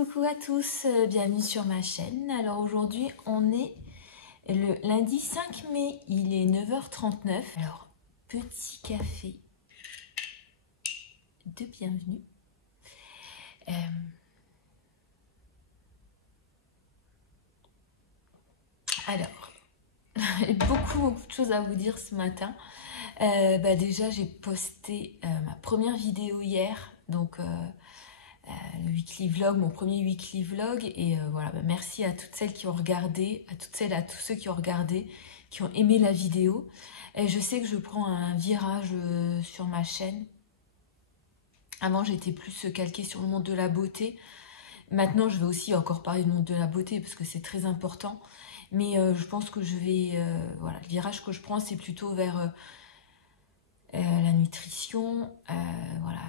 Coucou à tous, bienvenue sur ma chaîne. Alors aujourd'hui on est le lundi 5 mai, il est 9h39. Alors petit café de bienvenue. Alors, beaucoup de choses à vous dire ce matin. Déjà j'ai posté ma première vidéo hier, donc le weekly vlog, mon premier weekly vlog, et voilà, merci à toutes celles qui ont regardé, à toutes celles, à tous ceux qui ont regardé, qui ont aimé la vidéo. Et je sais que je prends un virage sur ma chaîne. Avant j'étais plus calquée sur le monde de la beauté. Maintenant je vais aussi encore parler du monde de la beauté parce que c'est très important. Mais je pense que je vais, voilà, le virage que je prends c'est plutôt vers la nutrition, voilà,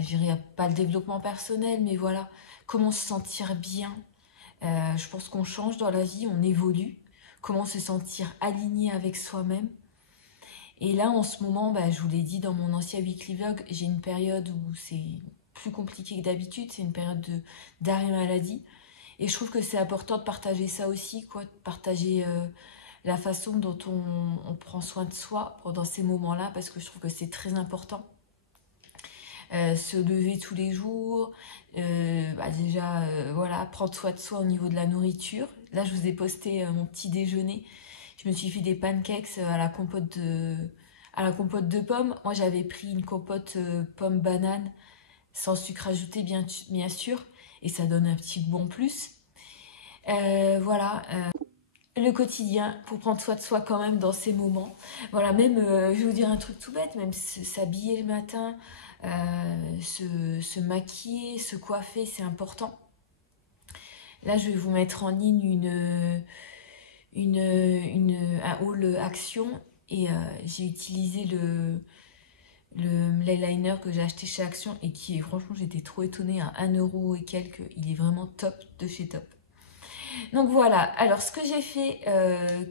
je dirais pas le développement personnel, mais voilà, comment se sentir bien. Je pense qu'on change dans la vie, on évolue. Comment se sentir aligné avec soi-même. Et là, en ce moment, je vous l'ai dit dans mon ancien weekly vlog, j'ai une période où c'est plus compliqué que d'habitude, c'est une période d'arrêt maladie. Et je trouve que c'est important de partager ça aussi, quoi, de partager la façon dont on prend soin de soi pendant ces moments-là, parce que je trouve que c'est très important. Se lever tous les jours, voilà, prendre soin de soi au niveau de la nourriture. Là, je vous ai posté mon petit déjeuner. Je me suis fait des pancakes à la compote de pommes. Moi, j'avais pris une compote pomme-banane sans sucre ajouté, bien sûr, et ça donne un petit goût en plus. Voilà. Le quotidien pour prendre soin de soi quand même dans ces moments. Voilà, même, je vais vous dire un truc tout bête, même s'habiller le matin, se maquiller, se coiffer, c'est important. Là, je vais vous mettre en ligne un haul action et j'ai utilisé l'eyeliner que j'ai acheté chez Action et qui est, franchement, j'étais trop étonnée, à 1 € et quelques. Il est vraiment top de chez top. Donc voilà, alors ce que j'ai fait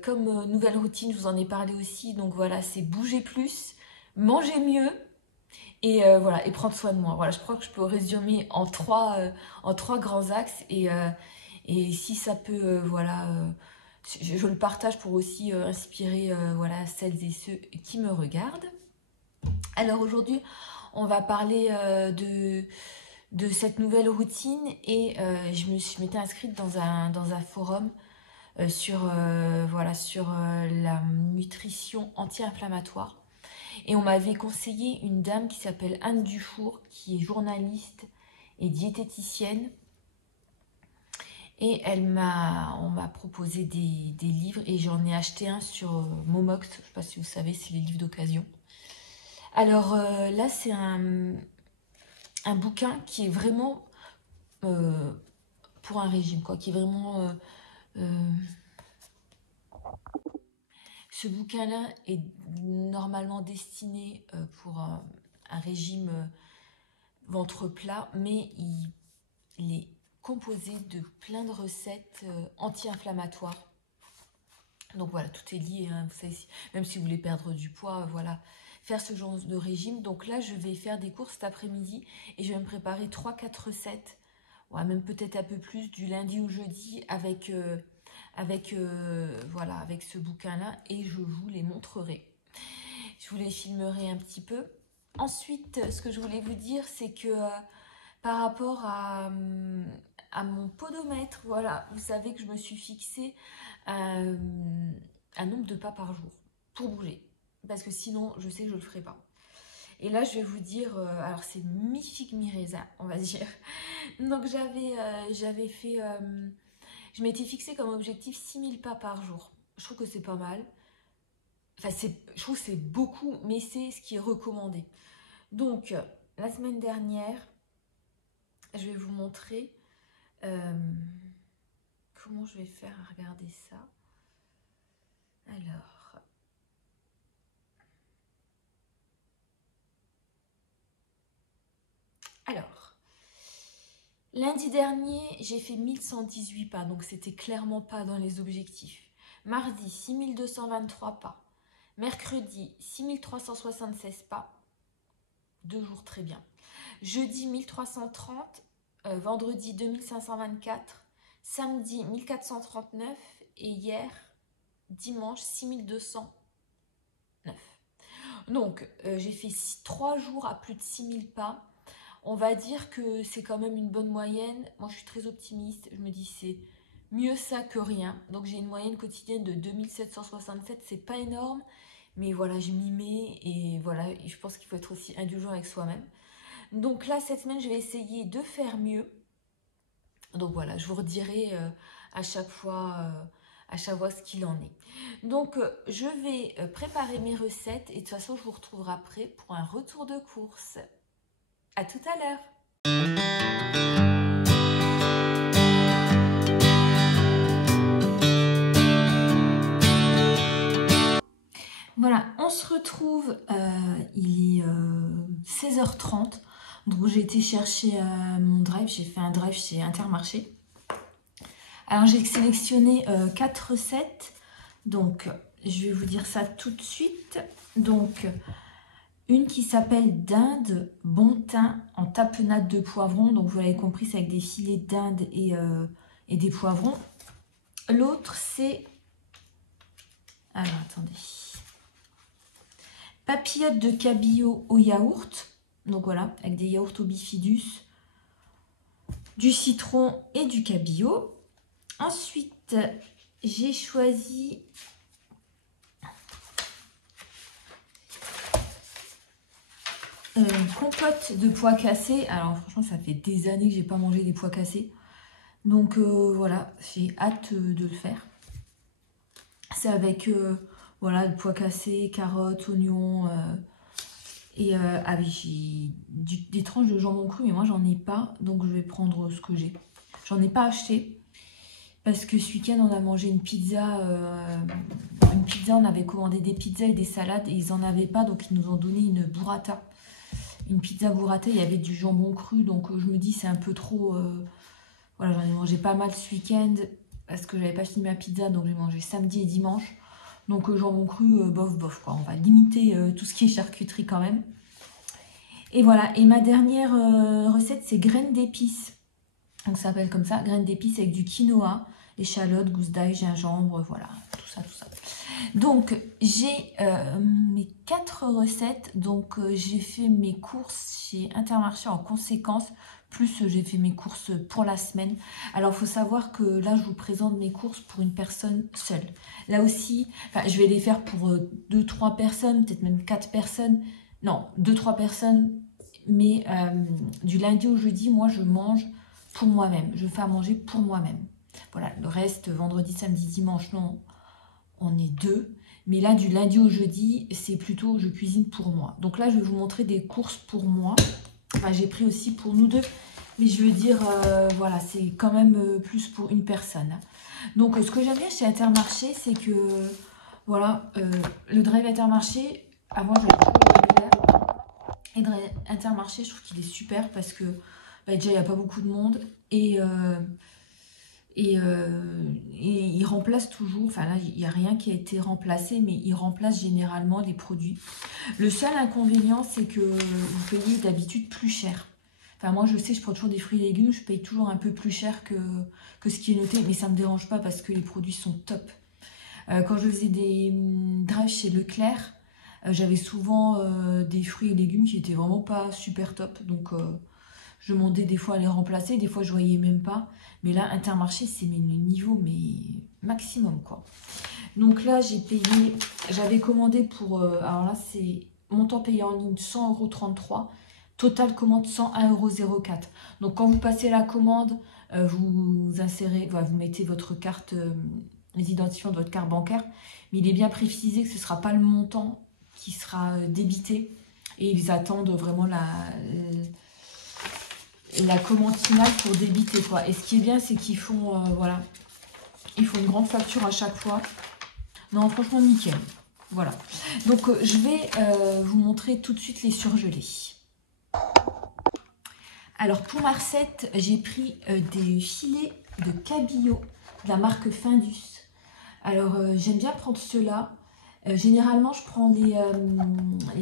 comme nouvelle routine, je vous en ai parlé aussi, donc voilà, c'est bouger plus, manger mieux et voilà, et prendre soin de moi. Voilà, je crois que je peux résumer en trois grands axes et si ça peut, voilà, je le partage pour aussi inspirer voilà, celles et ceux qui me regardent. Alors aujourd'hui, on va parler de cette nouvelle routine et je m'étais inscrite dans un forum sur la nutrition anti-inflammatoire. Et on m'avait conseillé une dame qui s'appelle Anne Dufour, qui est journaliste et diététicienne. Et on m'a proposé des livres et j'en ai acheté un sur Momox. Je ne sais pas si vous savez, c'est les livres d'occasion. Alors là, c'est un bouquin qui est vraiment pour un régime, quoi, qui est vraiment... Ce bouquin-là est normalement destiné pour un régime ventre plat, mais il est composé de plein de recettes anti-inflammatoires. Donc voilà, tout est lié, hein, vous savez, même si vous voulez perdre du poids, voilà, faire ce genre de régime. Donc là, je vais faire des courses cet après-midi et je vais me préparer 3-4 recettes, ouais, même peut-être un peu plus, du lundi au jeudi avec voilà, avec ce bouquin-là et je vous les montrerai. Je vous les filmerai un petit peu. Ensuite, ce que je voulais vous dire, c'est que par rapport à mon podomètre, voilà, vous savez que je me suis fixé un nombre de pas par jour pour bouger. Parce que sinon, je sais que je ne le ferai pas. Et là, je vais vous dire, alors c'est mi-figue, mi-raisin, on va dire. Donc j'avais fait... je m'étais fixé comme objectif 6000 pas par jour. Je trouve que c'est pas mal. Enfin, je trouve que c'est beaucoup, mais c'est ce qui est recommandé. Donc, la semaine dernière, je vais vous montrer comment je vais faire à regarder ça. Alors, lundi dernier, j'ai fait 1118 pas, donc c'était clairement pas dans les objectifs. Mardi, 6223 pas. Mercredi, 6376 pas. 2 jours très bien. Jeudi, 1330. vendredi 2524, samedi 1439 et hier, dimanche 6209. Donc, j'ai fait 3 jours à plus de 6000 pas. On va dire que c'est quand même une bonne moyenne. Moi, je suis très optimiste. Je me dis c'est mieux ça que rien. Donc, j'ai une moyenne quotidienne de 2767. C'est pas énorme. Mais voilà, je m'y mets. Et voilà, je pense qu'il faut être aussi indulgent avec soi-même. Donc là, cette semaine, je vais essayer de faire mieux. Donc voilà, je vous redirai à chaque fois ce qu'il en est. Donc je vais préparer mes recettes et de toute façon je vous retrouverai après pour un retour de course. À tout à l'heure. Voilà, on se retrouve, il est 16h30. Donc j'ai été chercher mon drive, j'ai fait un drive chez Intermarché. Alors j'ai sélectionné 4 recettes, donc je vais vous dire ça tout de suite. Donc une qui s'appelle dinde bon thym en tapenade de poivrons, donc vous l'avez compris c'est avec des filets de dinde et des poivrons. L'autre c'est, alors attendez, papillotes de cabillaud au yaourt, donc voilà, avec des yaourts au bifidus, du citron et du cabillaud. Ensuite, j'ai choisi une compote de pois cassés. Alors franchement, ça fait des années que j'ai pas mangé des pois cassés. Donc voilà, j'ai hâte de le faire. C'est avec voilà, le pois cassé, carottes, oignons et j'ai des tranches de jambon cru, mais moi j'en ai pas, donc je vais prendre ce que j'ai. J'en ai pas acheté. Parce que ce week-end, on a mangé une pizza. On avait commandé des pizzas et des salades et ils n'en avaient pas. Donc, ils nous ont donné une burrata. Une pizza burrata, il y avait du jambon cru. Donc, je me dis, c'est un peu trop... Voilà, j'en ai mangé pas mal ce week-end parce que j'avais pas fini ma pizza. Donc, j'ai mangé samedi et dimanche. Donc, jambon cru, bof, bof, quoi. On va limiter tout ce qui est charcuterie quand même. Et voilà. Et ma dernière recette, c'est graines d'épices. Donc, ça s'appelle comme ça, graines d'épices avec du quinoa, échalotes, gousses d'ail, gingembre, voilà, tout ça, tout ça. Donc, j'ai mes 4 recettes. Donc, j'ai fait mes courses chez Intermarché en conséquence. Plus, j'ai fait mes courses pour la semaine. Alors, il faut savoir que là, je vous présente mes courses pour une personne seule. Là aussi, je vais les faire pour 2-3 personnes, peut-être même 4 personnes. Non, 2-3 personnes. Mais du lundi au jeudi, moi, je mange pour moi-même. Je fais à manger pour moi-même. Voilà, le reste, vendredi, samedi, dimanche, non, on est 2. Mais là, du lundi au jeudi, c'est plutôt je cuisine pour moi. Donc là, je vais vous montrer des courses pour moi. Enfin, j'ai pris aussi pour nous 2. Mais je veux dire, voilà, c'est quand même plus pour une personne. Donc, ce que j'aime bien chez Intermarché, c'est que, voilà, le drive Intermarché, avant, j'avais toujours le Leclerc. Et drive Intermarché, je trouve qu'il est super parce que, déjà, il n'y a pas beaucoup de monde. Et il remplace toujours, enfin là il n'y a rien qui a été remplacé, mais il remplace généralement les produits. Le seul inconvénient, c'est que vous payez d'habitude plus cher. Enfin moi je sais, je prends toujours des fruits et légumes, je paye toujours un peu plus cher que ce qui est noté, mais ça ne me dérange pas parce que les produits sont top. Quand je faisais des drives chez Leclerc, j'avais souvent des fruits et légumes qui étaient vraiment pas super top, donc je demandais des fois à les remplacer, des fois je voyais même pas. Mais là, Intermarché, c'est le niveau mais maximum, quoi. Donc là, j'ai payé, j'avais commandé pour, alors là, c'est montant payé en ligne 100,33 €. Total commande 101,04 €. Donc quand vous passez la commande, vous insérez, voilà, vous mettez votre carte, les identifiants de votre carte bancaire. Mais il est bien précisé que ce ne sera pas le montant qui sera débité. Et ils attendent vraiment la commande finale pour débiter, quoi. Et ce qui est bien, c'est qu'ils font, voilà, ils font une grande facture à chaque fois. Non, franchement, nickel. Voilà. Donc, je vais vous montrer tout de suite les surgelés. Alors, pour ma recette, j'ai pris des filets de cabillaud de la marque Findus. Alors, j'aime bien prendre ceux-là. Généralement, je prends les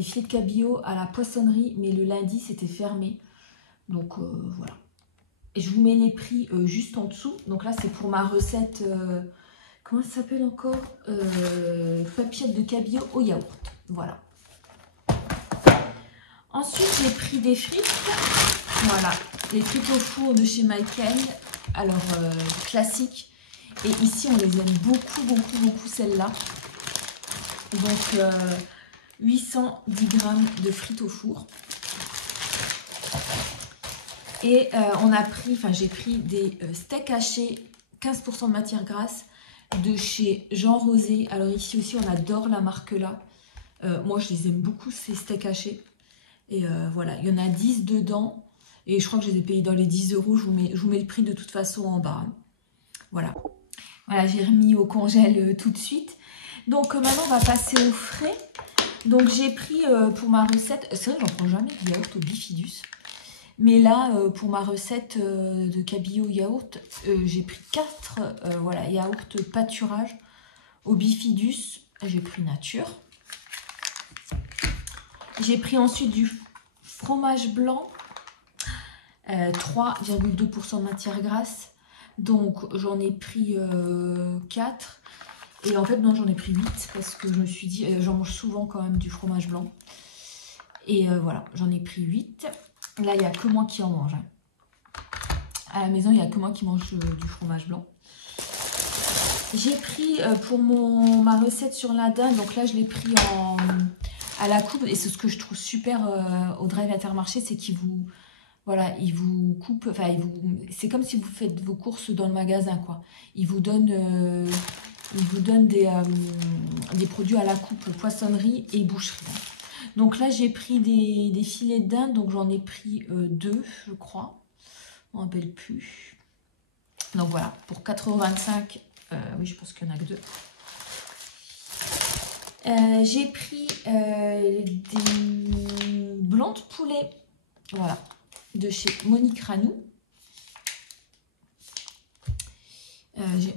filets de cabillaud à la poissonnerie, mais le lundi, c'était fermé. Donc, voilà. Et je vous mets les prix juste en dessous. Donc là, c'est pour ma recette, comment ça s'appelle encore, papillettes de cabillaud au yaourt. Voilà. Ensuite, j'ai pris des frites. Voilà, les frites au four de chez Michael. Alors, classiques. Et ici, on les aime beaucoup, celles-là. Donc, 810 grammes de frites au four. Et on a pris, enfin j'ai pris des steaks hachés, 15% de matière grasse, de chez Jean Rosé. Alors ici aussi, on adore la marque là. Moi, je les aime beaucoup, ces steaks hachés. Et voilà, il y en a 10 dedans. Et je crois que je les ai payés dans les 10 €. Je vous mets le prix de toute façon en bas. Hein. Voilà. Voilà, j'ai remis au congèle tout de suite. Donc maintenant, on va passer au frais. Donc j'ai pris pour ma recette, c'est vrai que j'en prends jamais de yaourt au bifidus. Mais là, pour ma recette de cabillaud yaourt, j'ai pris 4 voilà, yaourts pâturage au bifidus. J'ai pris nature. J'ai pris ensuite du fromage blanc, 3,2% de matière grasse. Donc j'en ai pris 4. Et en fait, non, j'en ai pris 8 parce que je me suis dit, j'en mange souvent quand même du fromage blanc. Et voilà, j'en ai pris 8. Là, il n'y a que moi qui en mange. Hein. À la maison, il n'y a que moi qui mange du fromage blanc. J'ai pris pour ma recette sur la dinde, donc là, je l'ai pris à la coupe. Et c'est ce que je trouve super au Drive Intermarché, c'est qu'il vous... Voilà, il vous coupe, enfin, c'est comme si vous faites vos courses dans le magasin, quoi. Il vous donne des produits à la coupe, poissonnerie et boucherie. Donc là, j'ai pris des filets de dinde, donc j'en ai pris 2, je crois. Je ne me rappelle plus. Donc voilà, pour 4,25 €, oui, je pense qu'il n'y en a que 2. J'ai pris des blancs de poulet, voilà, de chez Monique Ranou.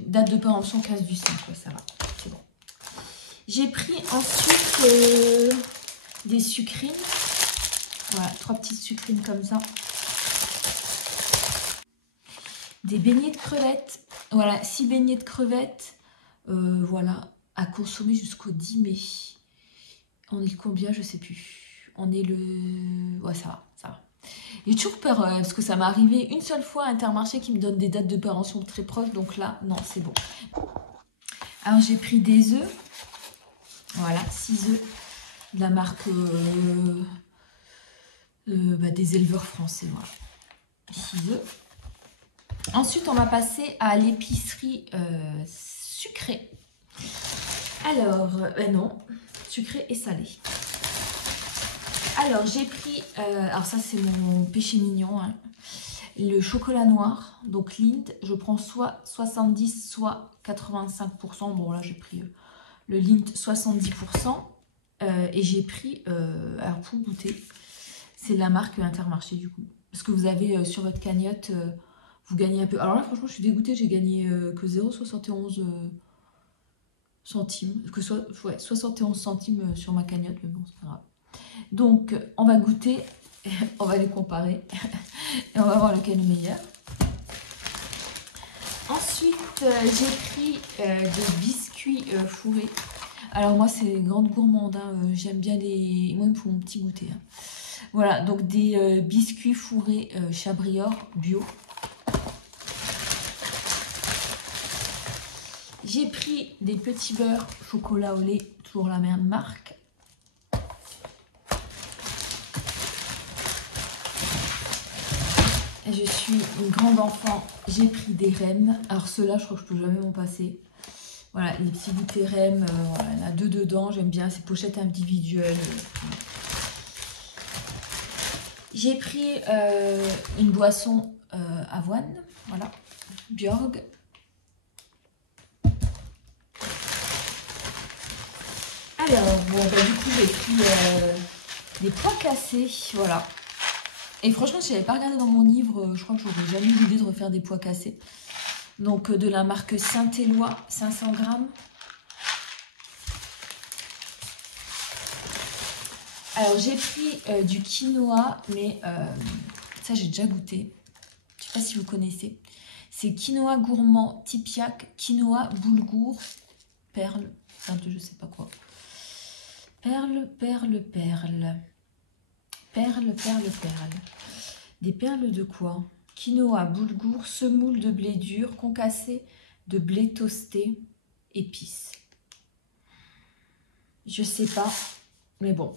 Date de péremption 15 du 5, ouais, ça va, c'est bon. J'ai pris ensuite des sucrines. Voilà, 3 petites sucrines comme ça. Des beignets de crevettes. Voilà, 6 beignets de crevettes. Voilà, à consommer jusqu'au 10 mai. On est le combien, je sais plus. On est le... Ouais, ça va, ça va. J'ai toujours peur, parce que ça m'est arrivé une seule fois à Intermarché qui me donne des dates de péremption très proches. Donc là, non, c'est bon. Alors, j'ai pris des œufs. Voilà, 6 œufs. De la marque des éleveurs français. Voilà. 6 œufs. Ensuite, on va passer à l'épicerie sucrée. Alors, non, sucré et salé. Alors, j'ai pris, alors ça c'est mon péché mignon, hein, le chocolat noir, donc Lindt. Je prends soit 70, soit 85%. Bon, là j'ai pris le Lindt 70%. Et j'ai pris, alors pour goûter, c'est la marque Intermarché du coup. Parce que vous avez sur votre cagnotte, vous gagnez un peu. Alors là, franchement, je suis dégoûtée, j'ai gagné que 0,71 centimes. Que soit, ouais, 71 centimes sur ma cagnotte, mais bon, c'est pas grave. Donc, on va goûter, on va les comparer et on va voir lequel est le meilleur. Ensuite, j'ai pris des biscuits fourrés. Alors moi, c'est grande gourmande, hein. J'aime bien les... Moi, il me faut mon petit goûter. Hein. Voilà, donc des biscuits fourrés Chabrior bio. J'ai pris des petits beurres chocolat au lait, toujours la même marque. Je suis une grande enfant, j'ai pris des Rem. Alors ceux-là, je crois que je peux jamais m'en passer. Voilà, les petits goûters Rem, voilà, il y en a 2 dedans, j'aime bien ces pochettes individuelles. J'ai pris une boisson avoine, voilà, Bjorg. Alors, bon, bah, du coup, j'ai pris des pois cassés, voilà. Et franchement, si je n'avais pas regardé dans mon livre, je crois que j'aurais jamais eu l'idée de refaire des pois cassés. Donc, de la marque Saint-Éloi, 500 grammes. Alors, j'ai pris du quinoa, mais ça, j'ai déjà goûté. Je sais pas si vous connaissez. C'est quinoa gourmand Tipiak, quinoa boulgour, perle, enfin, je sais pas quoi. Perle. Des perles de quoi? Quinoa, boulgour, semoule de blé dur, concassé de blé toasté, épices. Je sais pas, mais bon,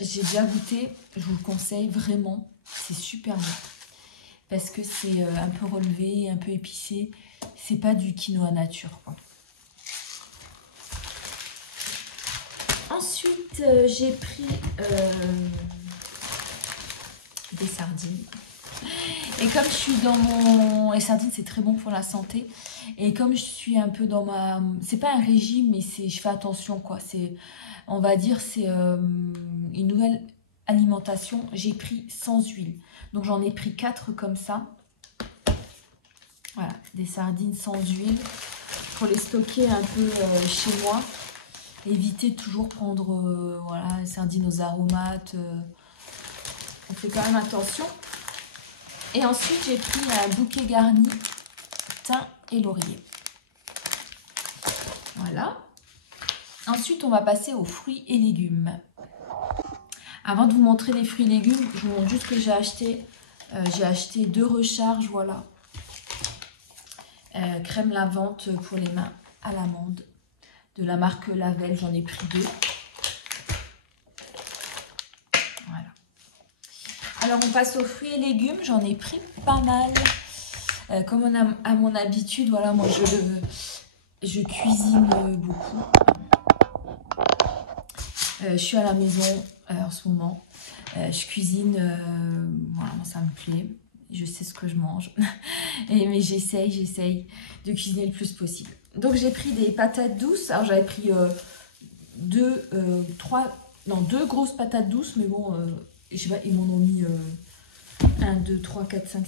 j'ai déjà goûté, je vous le conseille vraiment, c'est super bon. Parce que c'est un peu relevé, un peu épicé, c'est pas du quinoa nature, quoi. Ensuite, j'ai pris des sardines. Et comme je suis dans mon... Les sardines, c'est très bon pour la santé. Et comme je suis un peu dans ma... C'est pas un régime, mais je fais attention, quoi. On va dire, c'est une nouvelle alimentation. J'ai pris sans huile. Donc, j'en ai pris 4 comme ça. Voilà, des sardines sans huile. Pour les stocker un peu chez moi. Éviter de toujours prendre voilà, les sardines aux aromates. On fait quand même attention. Et ensuite, j'ai pris un bouquet garni, thym et laurier. Voilà. Ensuite, on va passer aux fruits et légumes. Avant de vous montrer les fruits et légumes, je vous montre juste ce que j'ai acheté. J'ai acheté 2 recharges, voilà. Crème lavante pour les mains à l'amande. De la marque Lavelle, j'en ai pris 2. Voilà. Alors, on passe aux fruits et légumes. J'en ai pris pas mal. Comme on a à mon habitude, voilà, moi je cuisine beaucoup. Je suis à la maison en ce moment. Je cuisine, voilà, ça me plaît. Je sais ce que je mange. Mais j'essaye de cuisiner le plus possible. Donc j'ai pris des patates douces. Alors j'avais pris 2 grosses patates douces. Mais bon, je sais pas, ils m'en ont mis 1, 2, 3, 4, 5,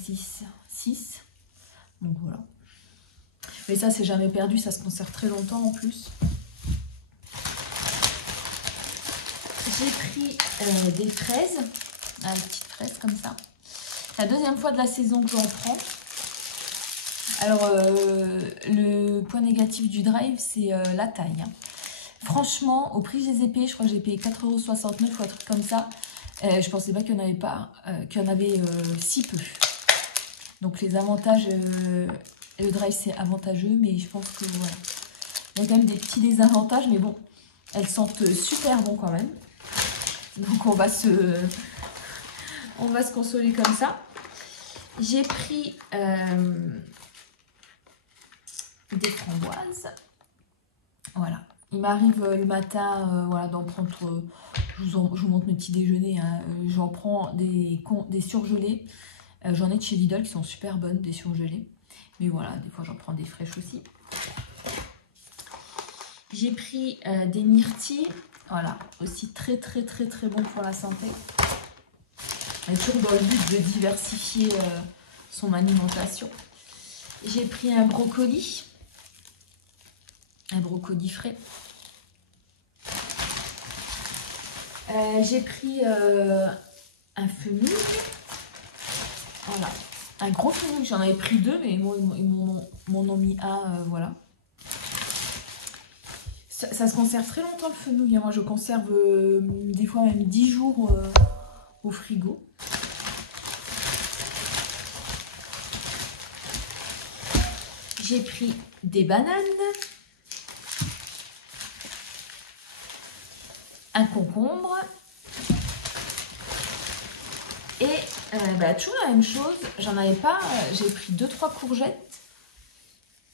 6. Donc voilà. Mais ça, c'est jamais perdu. Ça se conserve très longtemps en plus. J'ai pris des fraises. Des petites fraises comme ça. C'est la 2e fois de la saison que j'en prends. Alors, le point négatif du drive, c'est la taille. Hein. Franchement, au prix que je les ai payés, je crois que j'ai payé 4,69 € ou un truc comme ça. Je pensais pas qu'il n'y en avait pas, qu'il y en avait si peu. Donc les avantages, le drive c'est avantageux, mais je pense que voilà. Il y a quand même des petits désavantages, mais bon, elles sentent super bon quand même. Donc on va se consoler comme ça. J'ai pris des framboises. Voilà. Il m'arrive le matin voilà, d'en prendre, je vous montre mes petits déjeuners, hein, j'en prends des surgelés. J'en ai de chez Lidl qui sont super bonnes, des surgelés. Mais voilà, des fois j'en prends des fraîches aussi. J'ai pris des myrtilles. Voilà, aussi très bon pour la santé. Et toujours dans le but de diversifier son alimentation. J'ai pris un brocoli frais. J'ai pris un fenouil. Voilà, un gros fenouil. J'en avais pris 2, mais ils m'en ont mis un. Voilà. Ça se conserve très longtemps le fenouil. Moi, je conserve des fois même 10 jours au frigo. J'ai pris des bananes, un concombre et toujours la même chose. J'en avais pas, j'ai pris 2-3 courgettes,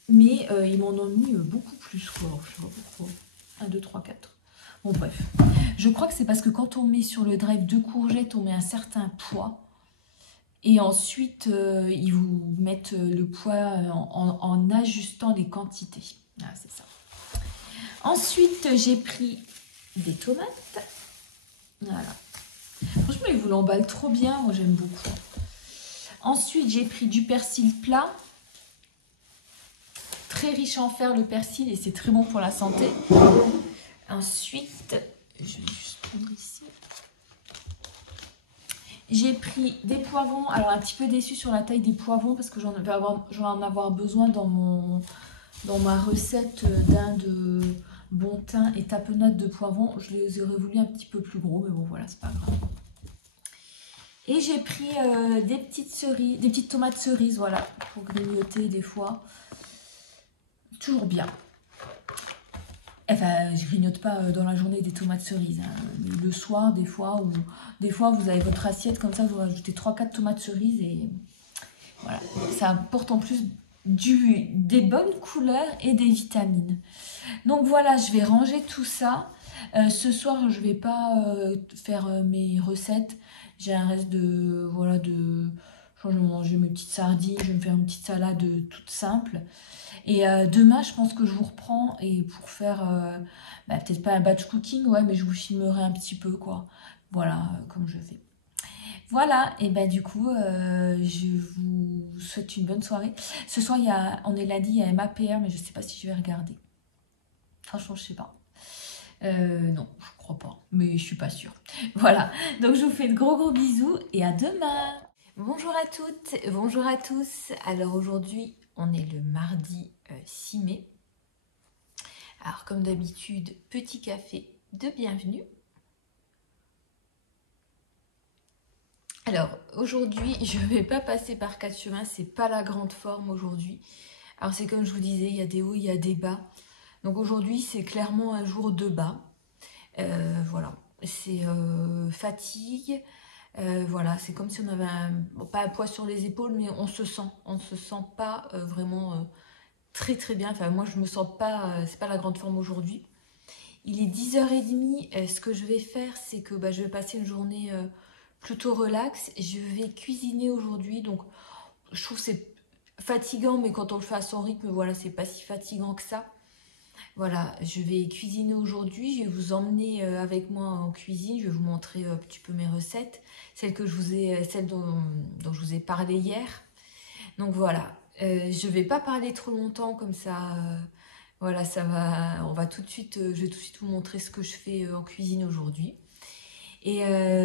mais ils m'en ont mis beaucoup plus, quoi. Je sais pas pourquoi. 1, 2, 3, 4. Bon, bref. Je crois que c'est parce que quand on met sur le drive 2 courgettes, on met un certain poids. Et ensuite, ils vous mettent le poids en ajustant les quantités. Ah, c'est ça. Ensuite, j'ai pris des tomates. Voilà. Franchement, ils vous l'emballent trop bien. Moi, j'aime beaucoup. Ensuite, j'ai pris du persil plat. Très riche en fer, le persil, et c'est très bon pour la santé. Ensuite, je vais juste prendre ici. J'ai pris des poivrons, alors un petit peu déçue sur la taille des poivrons parce que j'en vais en avoir besoin dans ma recette d'Inde bon thym et tapenade de poivrons. Je les aurais voulu un petit peu plus gros, mais bon voilà, c'est pas grave. Et j'ai pris des petites tomates cerises, voilà, pour grignoter des fois. Toujours bien. Enfin, je grignote pas dans la journée des tomates cerises, hein. Le soir, des fois, ou des fois vous avez votre assiette comme ça, vous rajoutez 3-4 tomates cerises et voilà. Ça apporte en plus des bonnes couleurs et des vitamines. Donc voilà, je vais ranger tout ça. Ce soir, je vais pas faire mes recettes. J'ai un reste de, voilà, je vais manger mes petites sardines, je vais me faire une petite salade toute simple. Et demain, je pense que je vous reprends et pour faire, peut-être pas un batch cooking, ouais, mais je vous filmerai un petit peu, quoi. Voilà, comme je fais. Voilà, et du coup, je vous souhaite une bonne soirée. Ce soir, on est lundi, il y a MAPR, mais je sais pas si je vais regarder. Franchement, je sais pas. Non, je crois pas, mais je suis pas sûre. Voilà, donc je vous fais de gros bisous et à demain. Bonjour à toutes, bonjour à tous. Alors aujourd'hui, on est le mardi 6 mai. Alors comme d'habitude, petit café de bienvenue. Alors aujourd'hui, je ne vais pas passer par 4 chemins, c'est pas la grande forme aujourd'hui. Alors c'est comme je vous disais, il y a des hauts, il y a des bas. Donc aujourd'hui, c'est clairement un jour de bas. Voilà, c'est fatigue. Voilà, c'est comme si on avait pas un poids sur les épaules, mais on se sent pas vraiment très bien. Enfin, moi, je me sens pas, c'est pas la grande forme aujourd'hui. Il est 10h30. Ce que je vais faire, c'est que je vais passer une journée plutôt relax. Je vais cuisiner aujourd'hui, donc je trouve que c'est fatigant, mais quand on le fait à son rythme, voilà, c'est pas si fatigant que ça. Voilà, je vais cuisiner aujourd'hui, je vais vous emmener avec moi en cuisine, je vais vous montrer un petit peu mes recettes, celles dont je vous ai parlé hier. Donc voilà, je vais pas parler trop longtemps comme ça, voilà, je vais tout de suite vous montrer ce que je fais en cuisine aujourd'hui. Et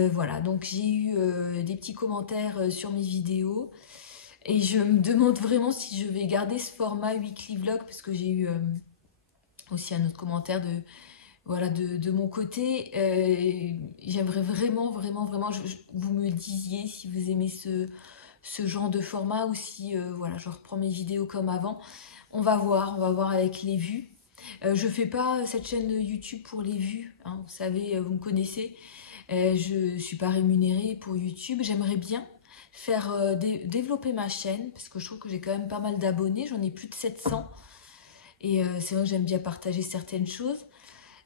voilà, donc j'ai eu des petits commentaires sur mes vidéos et je me demande vraiment si je vais garder ce format weekly vlog parce que j'ai eu aussi un autre commentaire de mon côté. J'aimerais vraiment vous me disiez si vous aimez ce genre de format ou si voilà, je reprends mes vidéos comme avant. On va voir avec les vues. Je fais pas cette chaîne YouTube pour les vues, hein, vous savez, vous me connaissez. Je suis pas rémunérée pour YouTube. J'aimerais bien faire développer ma chaîne parce que je trouve que j'ai quand même pas mal d'abonnés. J'en ai plus de 700. Et c'est vrai que j'aime bien partager certaines choses.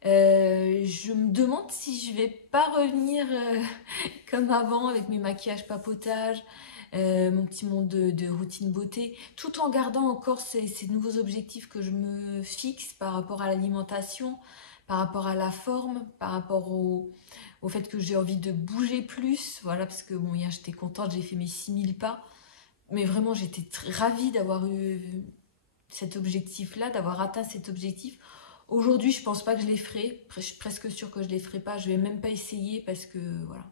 Je me demande si je vais pas revenir comme avant avec mes maquillages papotage, mon petit monde de routine beauté, tout en gardant encore ces nouveaux objectifs que je me fixe par rapport à l'alimentation, par rapport à la forme, par rapport au fait que j'ai envie de bouger plus. Voilà, parce que bon, hier j'étais contente, j'ai fait mes 6000 pas. Mais vraiment, j'étais ravie d'avoir eu cet objectif-là, d'avoir atteint cet objectif. Aujourd'hui, je pense pas que je les ferai. Je suis presque sûre que je les ferai pas. Je vais même pas essayer parce que voilà,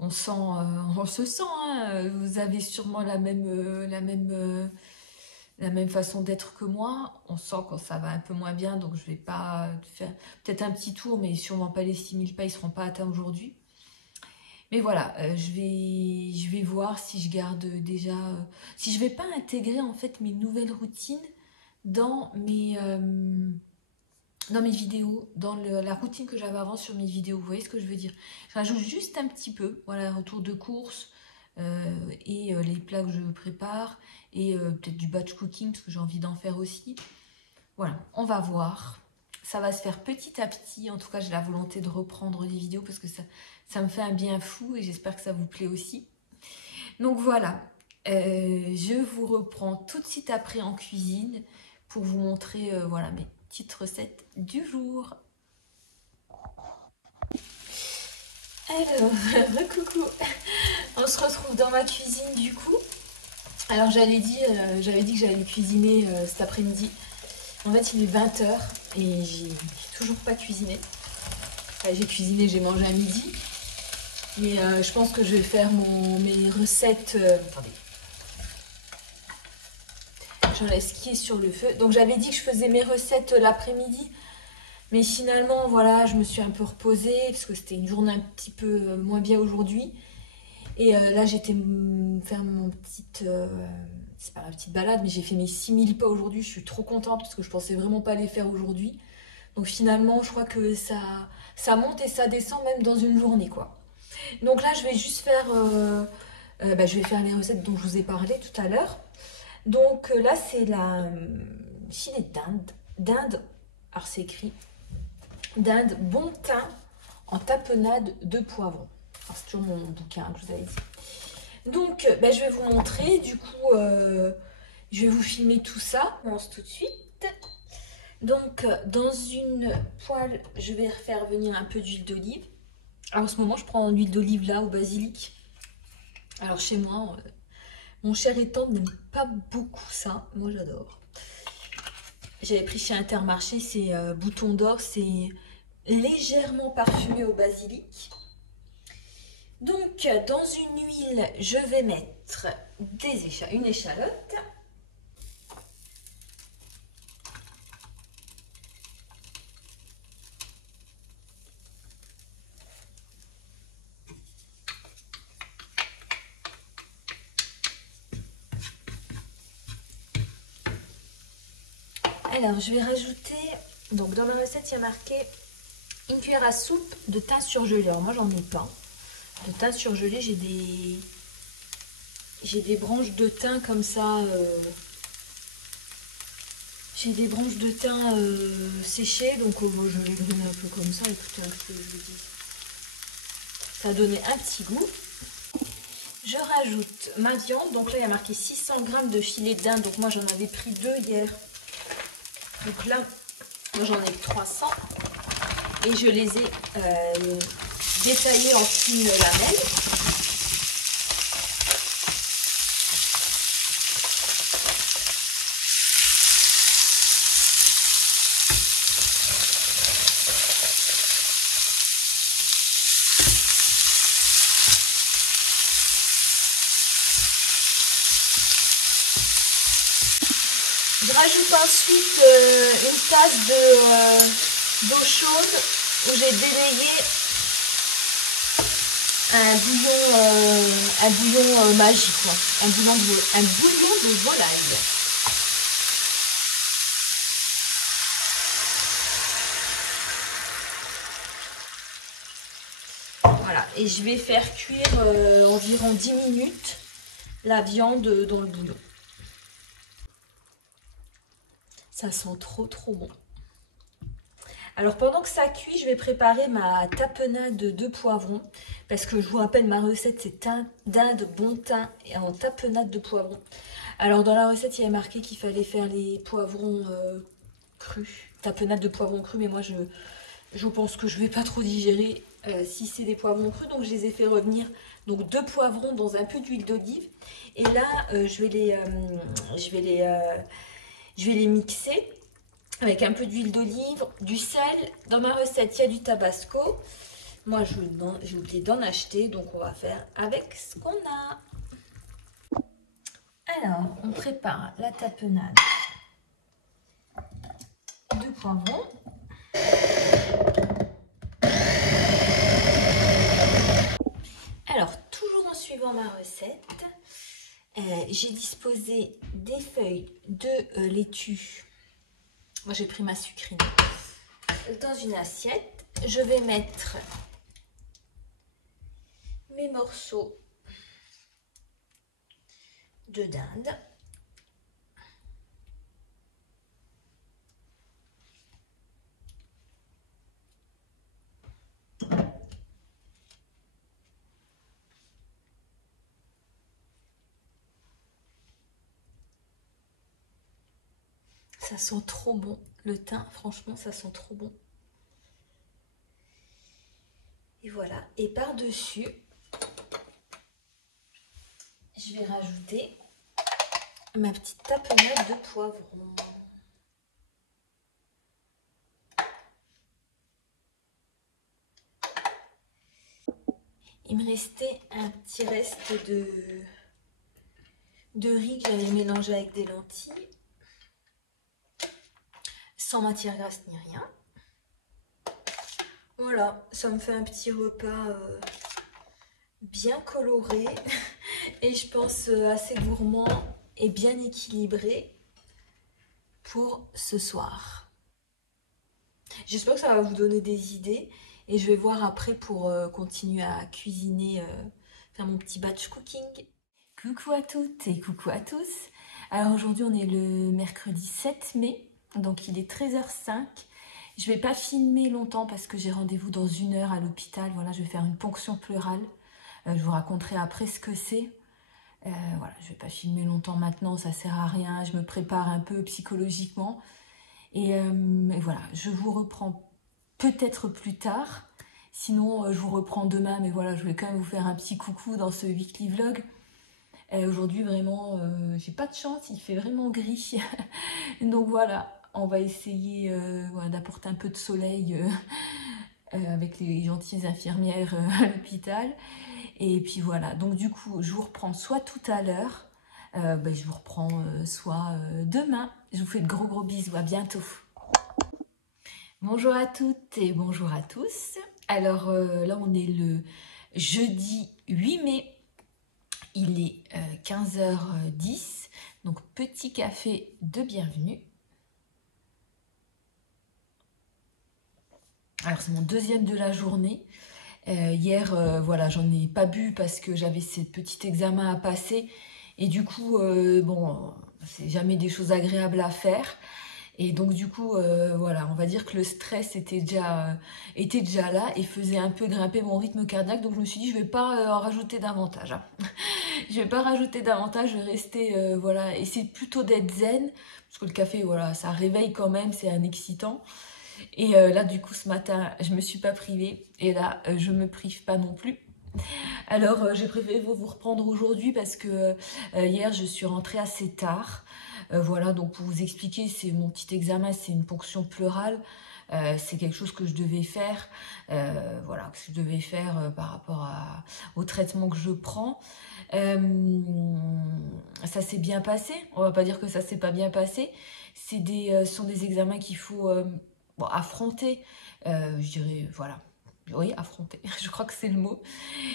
on se sent. Hein. Vous avez sûrement la même façon d'être que moi. On sent quand ça va un peu moins bien, donc je vais pas faire peut-être un petit tour, mais sûrement pas les 6000 pas. Ils seront pas atteints aujourd'hui. Mais voilà, je vais voir si je garde déjà, si je vais pas intégrer en fait mes nouvelles routines dans mes vidéos, dans la routine que j'avais avant sur mes vidéos. Vous voyez ce que je veux dire? Je rajoute juste un petit peu, voilà, retour de course et les plats que je prépare et peut-être du batch cooking parce que j'ai envie d'en faire aussi. Voilà, on va voir. Ça va se faire petit à petit. En tout cas, j'ai la volonté de reprendre les vidéos parce que ça me fait un bien fou et j'espère que ça vous plaît aussi. Donc voilà, je vous reprends tout de suite après en cuisine pour vous montrer voilà, mes petites recettes du jour. Alors, coucou. On se retrouve dans ma cuisine du coup. Alors j'avais dit que j'allais cuisiner cet après-midi. En fait, il est 20h et j'ai toujours pas cuisiné. Enfin, j'ai cuisiné, j'ai mangé à midi. Mais je pense que je vais faire mes recettes. Attendez. J'enlève ce qui est sur le feu. Donc j'avais dit que je faisais mes recettes l'après-midi. Mais finalement, voilà, je me suis un peu reposée parce que c'était une journée un petit peu moins bien aujourd'hui. Et là, j'étais faire mon petite... c'est pas ma petite balade, mais j'ai fait mes 6000 pas aujourd'hui. Je suis trop contente parce que je pensais vraiment pas les faire aujourd'hui. Donc finalement, je crois que ça monte et ça descend même dans une journée, quoi. Donc là, je vais juste faire... je vais faire les recettes dont je vous ai parlé tout à l'heure. Donc là, c'est la filet d'Inde. D'Inde, alors c'est écrit d'Inde bon thym en tapenade de poivron. Alors, c'est toujours mon bouquin que je vous avais dit. Donc, je vais vous montrer. Du coup, je vais vous filmer tout ça. On commence tout de suite. Donc, dans une poêle, je vais faire venir un peu d'huile d'olive. Alors, en ce moment, je prends l'huile d'olive là au basilic. Alors, chez moi, mon cher et tendre n'aime pas beaucoup ça. Moi, j'adore. J'avais pris chez Intermarché, c'est Bouton d'Or. C'est légèrement parfumé au basilic. Donc, dans une huile, je vais mettre une échalote. Alors, je vais rajouter, donc dans la recette, il y a marqué une cuillère à soupe de thym surgelé. Alors, moi, j'en ai pas. De thym surgelé, j'ai des branches de thym comme ça. J'ai des branches de thym séchées, donc moi, je les brûle un peu comme ça. Écoutez, je vous dis. Ça a donné un petit goût. Je rajoute ma viande. Donc là, il y a marqué 600 g de filet d'Inde. Donc moi, j'en avais pris 2 hier. Donc là, moi, j'en ai 300. Et je les ai détaillés en fines lamelles. Je rajoute ensuite une tasse d'eau chaude où j'ai délayé un bouillon magique, quoi. Un bouillon de volaille. Voilà, et je vais faire cuire environ 10 minutes la viande dans le bouillon. Ça sent trop bon. Alors pendant que ça cuit, je vais préparer ma tapenade de poivrons. Parce que je vous rappelle, ma recette c'est d'Inde, bon thym et en tapenade de poivrons. Alors dans la recette, il y avait marqué qu'il fallait faire les poivrons crus. Tapenade de poivrons crus, mais moi je pense que je ne vais pas trop digérer si c'est des poivrons crus. Donc je les ai fait revenir. Donc 2 poivrons dans un peu d'huile d'olive. Et là, je vais les mixer avec un peu d'huile d'olive, du sel. Dans ma recette, il y a du tabasco. Moi, j'ai oublié d'en acheter, donc on va faire avec ce qu'on a. Alors, on prépare la tapenade de poivrons. Alors, toujours en suivant ma recette, j'ai disposé des feuilles de laitue. Moi, j'ai pris ma sucrine. Dans une assiette, je vais mettre mes morceaux de dinde. Ça sent trop bon. Le thym, franchement, ça sent trop bon. Et voilà. Et par-dessus, je vais rajouter ma petite tapenade de poivron. Et il me restait un petit reste de riz que j'avais mélangé avec des lentilles. Sans matière grasse ni rien. Voilà, ça me fait un petit repas bien coloré et je pense assez gourmand et bien équilibré pour ce soir. J'espère que ça va vous donner des idées et je vais voir après pour continuer à cuisiner, faire mon petit batch cooking. Coucou à toutes et coucou à tous. Alors aujourd'hui on est le mercredi 7 mai, donc il est 13h05. Je vais pas filmer longtemps parce que j'ai rendez-vous dans 1 heure à l'hôpital. Voilà, je vais faire une ponction pleurale. Je vous raconterai après ce que c'est. Voilà, je vais pas filmer longtemps maintenant, ça sert à rien. Je me prépare un peu psychologiquement. Et voilà, je vous reprends peut-être plus tard. Sinon, je vous reprends demain. Mais voilà, je vais quand même vous faire un petit coucou dans ce weekly vlog. Aujourd'hui, vraiment, j'ai pas de chance. Il fait vraiment gris. Donc voilà. On va essayer voilà, d'apporter un peu de soleil avec les gentilles infirmières à l'hôpital. Et puis voilà, donc du coup, je vous reprends soit tout à l'heure, je vous reprends soit demain. Je vous fais de gros bisous, à bientôt. Bonjour à toutes et bonjour à tous. Alors là, on est le jeudi 8 mai. Il est 15h10, donc petit café de bienvenue. Alors c'est mon deuxième de la journée. Hier, voilà, j'en ai pas bu parce que j'avais ces petits examens à passer. Et du coup, bon, c'est jamais des choses agréables à faire. Et donc du coup, voilà, on va dire que le stress était déjà là et faisait un peu grimper mon rythme cardiaque. Donc je me suis dit, je vais pas en rajouter davantage. Hein. Je vais pas rajouter davantage, je vais rester, voilà, essayer plutôt d'être zen. Parce que le café, voilà, ça réveille quand même, c'est un excitant. Et là, du coup, ce matin, je me suis pas privée. Et là, je me prive pas non plus. Alors, j'ai préféré vous reprendre aujourd'hui parce que hier, je suis rentrée assez tard. Voilà, donc pour vous expliquer, c'est mon petit examen, c'est une ponction pleurale. C'est quelque chose que je devais faire, voilà, que je devais faire par rapport au traitement que je prends. Ça s'est bien passé. On va pas dire que ça s'est pas bien passé. C'est sont des examens qu'il faut bon, affronter. Je dirais, voilà. Oui, affronter, je crois que c'est le mot.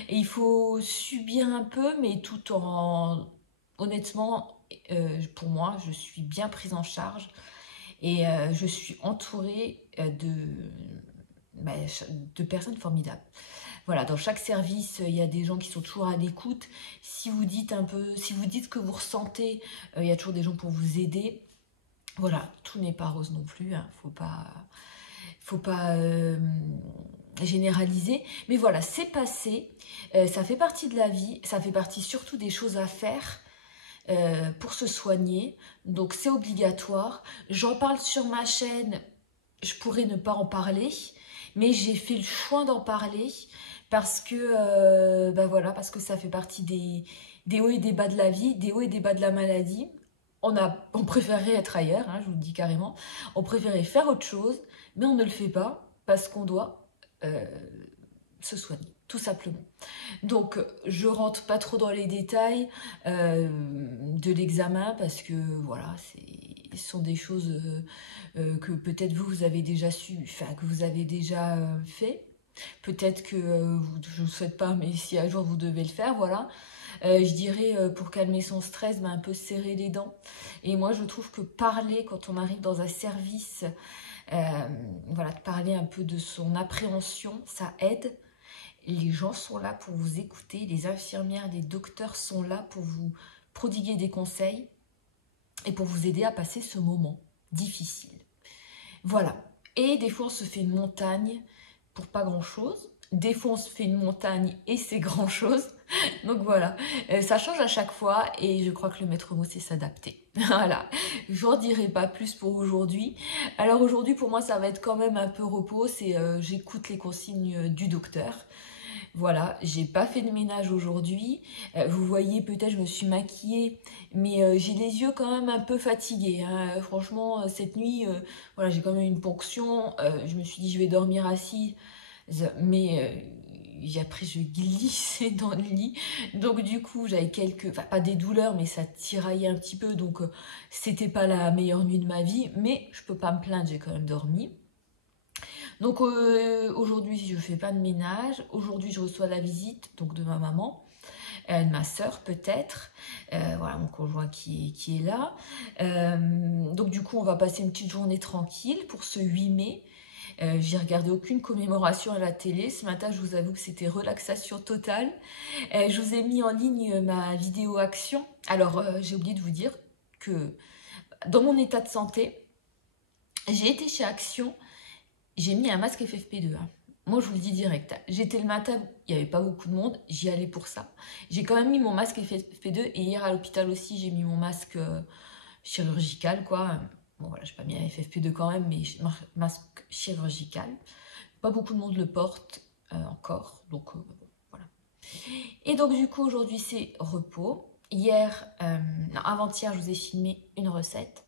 Et il faut subir un peu, mais tout en... Honnêtement, pour moi, je suis bien prise en charge et je suis entourée bah, de personnes formidables. Voilà, dans chaque service, il y a des gens qui sont toujours à l'écoute. Si vous dites ce que vous ressentez, il y a toujours des gens pour vous aider. Voilà, tout n'est pas rose non plus, hein. Faut pas généraliser. Mais voilà, c'est passé. Ça fait partie de la vie. Ça fait partie surtout des choses à faire pour se soigner. Donc c'est obligatoire. J'en parle sur ma chaîne. Je pourrais ne pas en parler. Mais j'ai fait le choix d'en parler parce que, voilà, parce que ça fait partie des hauts et des bas de la vie, des hauts et des bas de la maladie. On préférerait être ailleurs, hein, je vous le dis carrément. On préférerait faire autre chose, mais on ne le fait pas parce qu'on doit se soigner, tout simplement. Donc, je rentre pas trop dans les détails de l'examen parce que, voilà, ce sont des choses que peut-être vous avez déjà su, enfin, que vous avez déjà fait. Peut-être que je ne vous souhaite pas, mais si un jour vous devez le faire, voilà. Je dirais pour calmer son stress, un peu serrer les dents. Et moi, je trouve que parler quand on arrive dans un service, voilà, de parler un peu de son appréhension, ça aide. Les gens sont là pour vous écouter, les infirmières, les docteurs sont là pour vous prodiguer des conseils et pour vous aider à passer ce moment difficile. Voilà. Et des fois, on se fait une montagne pour pas grand-chose. Des fois, on se fait une montagne et c'est grand-chose. Donc voilà, ça change à chaque fois et je crois que le maître mot, c'est s'adapter. Voilà, je n'en dirai pas plus pour aujourd'hui. Alors aujourd'hui, pour moi, ça va être quand même un peu repos. C'est j'écoute les consignes du docteur. Voilà, j'ai pas fait de ménage aujourd'hui. Vous voyez, peut-être je me suis maquillée, mais j'ai les yeux quand même un peu fatigués. Hein. Franchement, cette nuit, voilà, j'ai quand même une ponction. Je me suis dit, je vais dormir assise, mais après je glissais dans le lit. Donc du coup, j'avais quelques... Enfin, pas des douleurs, mais ça tiraillait un petit peu. Donc c'était pas la meilleure nuit de ma vie. Mais je peux pas me plaindre, j'ai quand même dormi. Donc aujourd'hui, je fais pas de ménage. Aujourd'hui, je reçois la visite donc de ma maman. De ma soeur peut-être, voilà mon conjoint qui est là. Donc du coup on va passer une petite journée tranquille pour ce 8 mai. J'ai regardé aucune commémoration à la télé. Ce matin je vous avoue que c'était relaxation totale. Je vous ai mis en ligne ma vidéo action. Alors j'ai oublié de vous dire que dans mon état de santé, j'ai été chez Action, j'ai mis un masque FFP2. Moi, je vous le dis direct. J'étais le matin, il n'y avait pas beaucoup de monde, j'y allais pour ça. J'ai quand même mis mon masque FFP2 et hier à l'hôpital aussi, j'ai mis mon masque chirurgical, quoi. Bon, voilà, je n'ai pas mis un FFP2 quand même, mais masque chirurgical. Pas beaucoup de monde le porte encore, donc voilà. Et donc, du coup, aujourd'hui, c'est repos. Hier, non, avant-hier, je vous ai filmé une recette.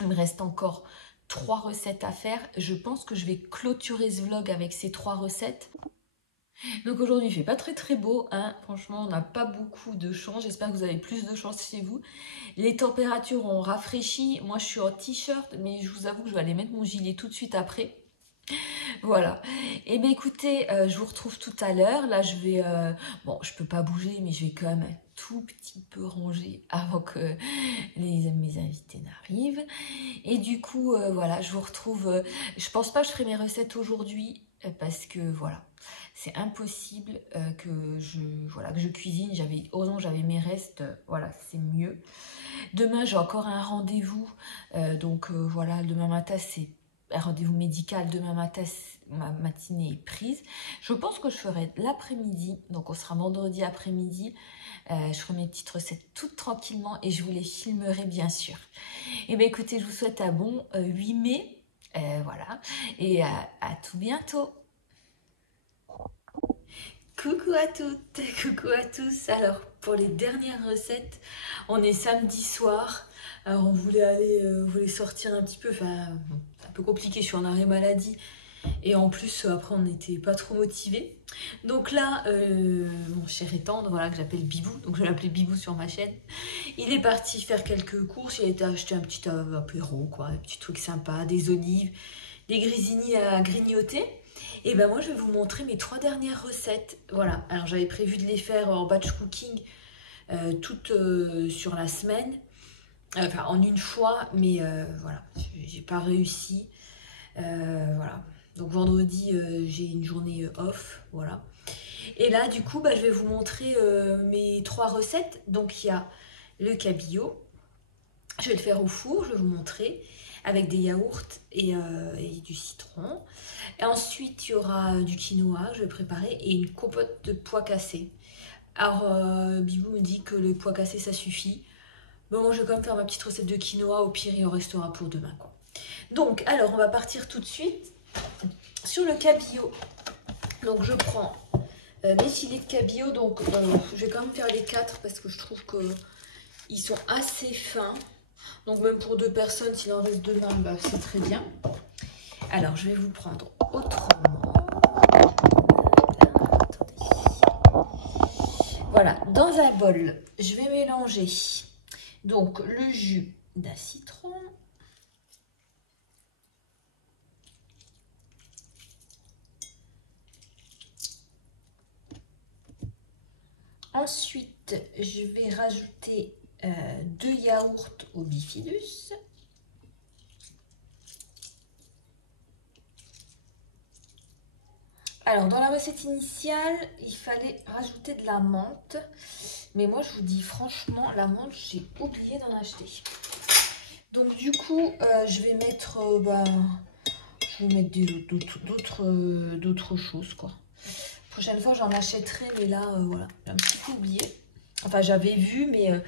Il me reste encore 3 recettes à faire. Je pense que je vais clôturer ce vlog avec ces 3 recettes. Donc aujourd'hui, il fait pas très beau, hein. Franchement, on n'a pas beaucoup de chance. J'espère que vous avez plus de chance chez vous. Les températures ont rafraîchi. Moi, je suis en t-shirt, mais je vous avoue que je vais aller mettre mon gilet tout de suite après. Voilà. Et bien écoutez, je vous retrouve tout à l'heure. Là, je vais... bon, je peux pas bouger, mais je vais quand même un tout petit peu ranger avant que mes invités n'arrivent. Et du coup, voilà, je vous retrouve... je pense pas que je ferai mes recettes aujourd'hui parce que, voilà, c'est impossible que je cuisine. Heureusement, j'avais mes restes. Voilà, c'est mieux. Demain, j'ai encore un rendez-vous. Donc, voilà, demain matin, c'est un rendez-vous médical. Demain matin, ma matinée est prise. Je pense que je ferai l'après-midi. Donc, on sera vendredi après-midi. Je ferai mes petites recettes toutes tranquillement et je vous les filmerai bien sûr. Et bien écoutez, je vous souhaite un bon 8 mai, voilà, et à tout bientôt. Coucou à toutes, coucou à tous. Alors pour les dernières recettes, on est samedi soir. Alors on voulait sortir un petit peu, enfin c'est un peu compliqué, je suis en arrêt maladie. Et en plus, après, on n'était pas trop motivés. Donc là, mon cher et tendre, voilà, que j'appelle Bibou, donc je vais l'appeler Bibou sur ma chaîne, il est parti faire quelques courses. Il a été acheter un petit apéro, quoi, un petit truc sympa, des olives, des grisinis à grignoter. Et ben moi, je vais vous montrer mes 3 dernières recettes. Voilà, alors j'avais prévu de les faire en batch cooking toutes sur la semaine, enfin en une fois, mais voilà, j'ai pas réussi. Voilà. Donc vendredi, j'ai une journée off, voilà. Et là, du coup, je vais vous montrer mes 3 recettes. Donc il y a le cabillaud. Je vais le faire au four, je vais vous montrer, avec des yaourts et du citron. Et ensuite, il y aura du quinoa, je vais préparer, et une compote de pois cassés. Alors, Bibou me dit que le pois cassé, ça suffit. Mais moi, je vais quand même faire ma petite recette de quinoa. Au pire, il en restera pour demain, quoi. Donc, alors, on va partir tout de suite sur le cabillaud. Donc, je prends mes filets de cabillaud. Donc, je vais quand même faire les 4 parce que je trouve qu'ils sont assez fins. Donc, même pour 2 personnes, s'il en reste demain, c'est très bien. Alors, je vais vous prendre autrement. Voilà, dans un bol, je vais mélanger donc le jus d'un citron. Ensuite, je vais rajouter 2 yaourts au bifidus. Alors, dans la recette initiale, il fallait rajouter de la menthe. Mais moi, je vous dis franchement, la menthe, j'ai oublié d'en acheter. Donc, du coup, je vais mettre, d'autres choses, quoi. Prochaine fois, j'en achèterai, mais là, voilà, j'ai un petit peu oublié. Enfin, j'avais vu, mais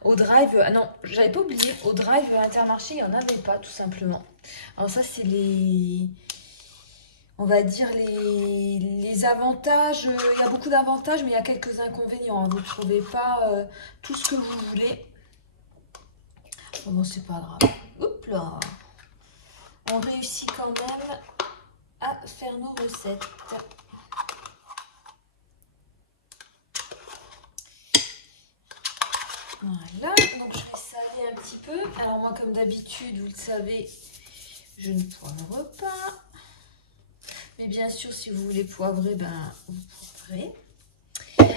au Drive... non, j'avais pas oublié. Au Drive Intermarché, il n'y en avait pas, tout simplement. Alors ça, c'est les... On va dire les avantages. Il y a beaucoup d'avantages, mais il y a quelques inconvénients. Vous ne trouvez pas tout ce que vous voulez. Bon, c'est pas grave. Oups là. On réussit quand même à faire nos recettes. Voilà, donc je vais saler un petit peu. Alors moi, comme d'habitude, vous le savez, je ne poivre pas. Mais bien sûr, si vous voulez poivrer, ben vous poivrez.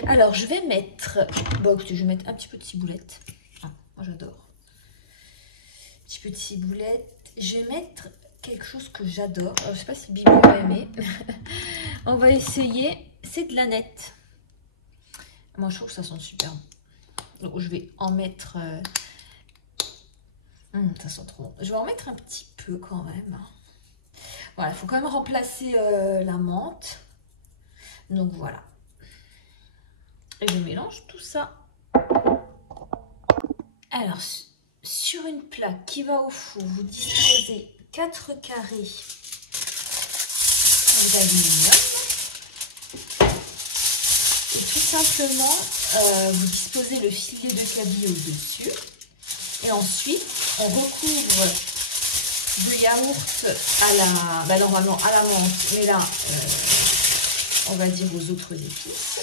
Alors, je vais mettre... Bon, écoutez, je vais mettre un petit peu de ciboulette. Ah, moi, j'adore. Un petit peu de ciboulette. Je vais mettre quelque chose que j'adore. Alors, je ne sais pas si Bibi va aimer. On va essayer. C'est de l'aneth. Moi, je trouve que ça sent super bon. Donc, je vais en mettre... ça sent trop bon. Je vais en mettre un petit peu quand même. Voilà, il faut quand même remplacer la menthe. Donc, voilà. Et je mélange tout ça. Alors, sur une plaque qui va au four, vous disposez 4 carrés d'aluminium. Et tout simplement, vous disposez le filet de cabillaud au-dessus. Et ensuite, on recouvre de yaourt à la... Bah, normalement à la menthe, mais là, on va dire aux autres épices.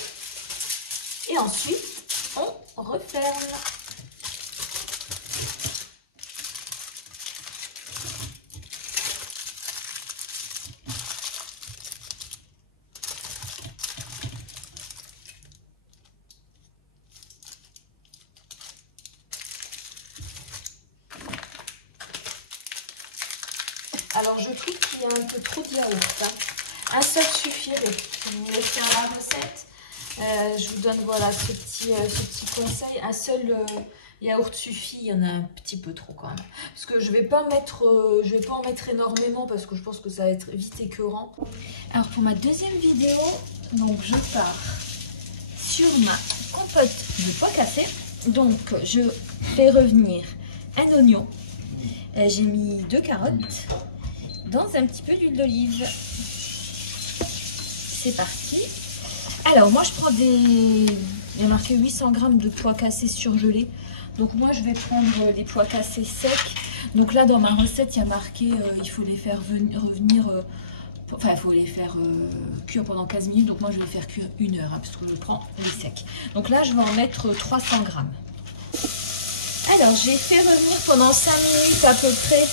Et ensuite, on referme. Alors, je trouve qu'il y a un peu trop de yaourt. Hein. Un seul suffirait. Si vous voulez faire la recette, je vous donne voilà, ce petit conseil. Un seul yaourt suffit. Il y en a un petit peu trop quand même. Parce que je ne vais pas en mettre énormément parce que je pense que ça va être vite écœurant. Alors, pour ma deuxième vidéo, donc je pars sur ma compote de pois cassés. Donc, je fais revenir un oignon. J'ai mis 2 carottes dans un petit peu d'huile d'olive. C'est parti. Alors moi je prends il y a marqué 800 g de pois cassés surgelés. Donc moi je vais prendre des pois cassés secs. Donc là dans ma recette il y a marqué il faut les faire revenir, enfin il faut les faire cuire pendant 15 minutes. Donc moi je vais les faire cuire 1 heure hein, parce que je prends les secs. Donc là je vais en mettre 300 g. Alors j'ai fait revenir pendant 5 minutes à peu près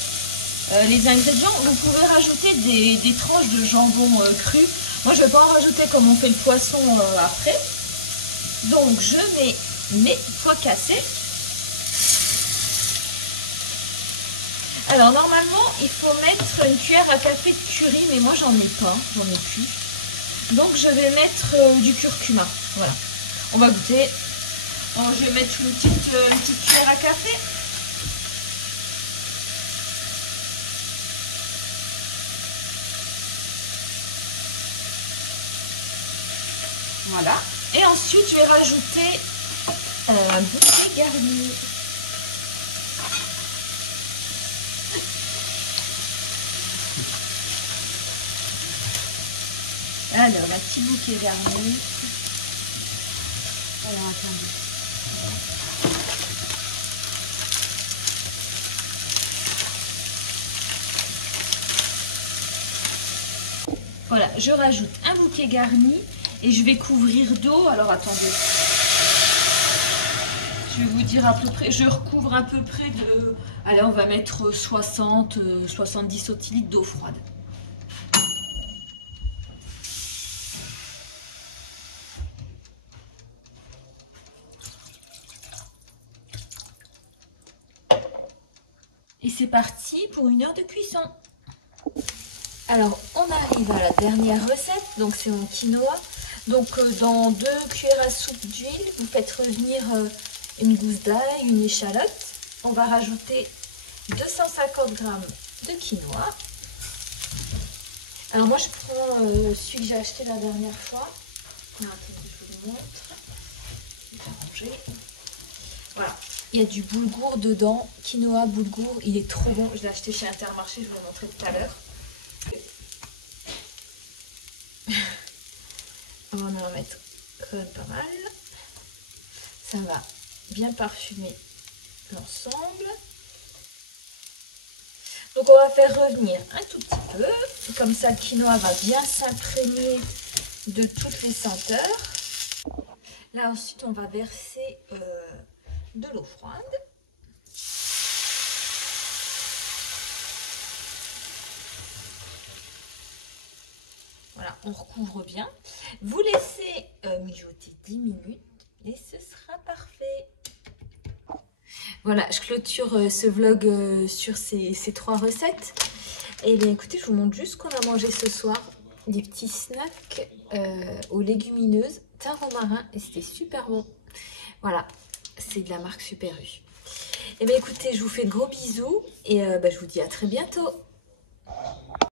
les ingrédients. Vous pouvez rajouter des tranches de jambon cru. Moi je ne vais pas en rajouter comme on fait le poisson après. Donc je mets mes pois cassés. Alors normalement il faut mettre une cuillère à café de curry, mais moi j'en ai pas, j'en ai plus. Donc je vais mettre du curcuma. Voilà. On va goûter. Alors, je vais mettre une petite cuillère à café. Voilà. Et ensuite, je vais rajouter un bouquet garni. Alors, un petit bouquet garni. Alors, attendez. Voilà, je rajoute un bouquet garni et je vais couvrir d'eau. Alors attendez, je vais vous dire à peu près, je recouvre à peu près de, allez on va mettre 70 centilitres d'eau froide. Et c'est parti pour 1 heure de cuisson. Alors, on arrive à la dernière recette, donc c'est mon quinoa. Donc, dans 2 cuillères à soupe d'huile, vous faites revenir une gousse d'ail, une échalote. On va rajouter 250 g de quinoa. Alors, moi, je prends celui que j'ai acheté la dernière fois. Alors, attendez, je vous le montre. Je vais ranger. Voilà. Il y a du boulgour dedans, quinoa, boulgour, il est trop bon. Je l'ai acheté chez Intermarché, je vous l'ai montré tout à l'heure. On va en mettre quand même pas mal. Ça va bien parfumer l'ensemble. Donc on va faire revenir un tout petit peu. Comme ça le quinoa va bien s'imprégner de toutes les senteurs. Là ensuite on va verser de l'eau froide. Voilà, on recouvre bien. Vous laissez mijoter 10 minutes et ce sera parfait. Voilà, je clôture ce vlog sur ces 3 recettes. Et bien écoutez, je vous montre juste ce qu'on a mangé ce soir. Des petits snacks aux légumineuses, thym romarin, et c'était super bon. Voilà, c'est de la marque Super U. Et bien écoutez, je vous fais de gros bisous et je vous dis à très bientôt.